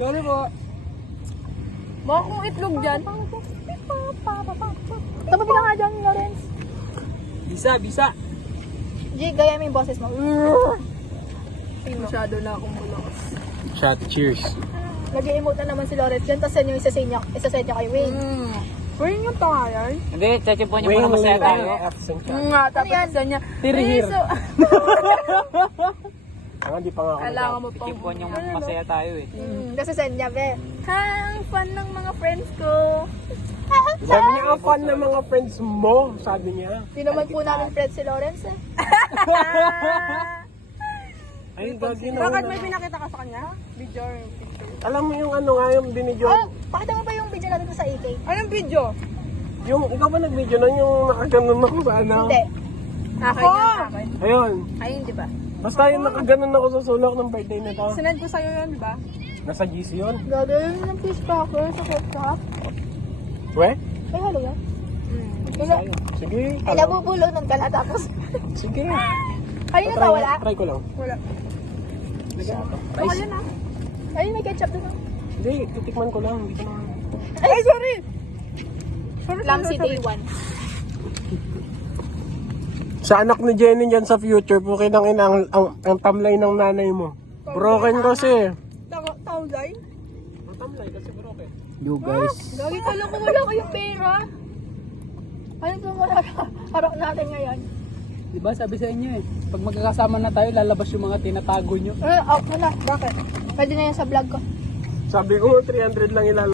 Sorry po. Baka kung itlog dyan. Tapos ka nga dyan, Lawrence. Bisa. G, gaya mo yung boses mo. Masyado na akong malakas. Shot, cheers. Nag-i-emote na naman si Lawrence dyan, tapos yan yung isa sa inyo kay Wayne. Wayne yung pangalan? Hindi, check po niyo muna masaya tayo. Nga, tapos isa niya. Tirihir. So, Hindi pa nga ako. Kailangan mo pang... Check po niyo masaya tayo eh. kasi send niya, be. Hang, fun ng mga friends ko. Sabi niya, ang fun ng mga friends mo, sabi niya. Di naman po namin friends si Lawrence eh. Ay, gagi na. Bakit may pinakita ka sa kanya? Video or picture? Alam mo yung ano nga, yung binidyo. Oh, pakita mo ba yung video natin sa AK? Anong video? Yung, ikaw ba nag-video nun yung nakaganon ako sa ano? Hindi. Akin yan, akin. Ayun. Ay, hindi ba? Basta yung nakaganon ako sa sulok ng birthday nito. Sinend ko sa'yo yun, di ba? Nasa GC yun. Gagawin mo ng fish cracker sa ketchup. We? Ay, halo yan. Wala. Sige. Ay, nabubulunan ka na tapos. Sige. Kanina ba wala? Try ko lang. Wala. Baka yun ah. Ayun, may ketchup doon ah. Hindi, titikman ko lang. Hindi ko naman. Ay, sorry! Lamsi day 1. Sa anak ni Jenny dyan sa future, pukin ang ina ang tamlay ng nanay mo. Broken kasi. Taulay? Ang tamlay kasi broken. You guys. Gagi ko lang kung wala kayong pera. Ano itong harap natin ngayon? Diba sabi sa inyo eh, pag magkakasama na tayo, lalabas yung mga tinatago nyo. Out na na. Bakit? Pwede na yan sa vlog ko. Sabi ko 300 lang ilalagay.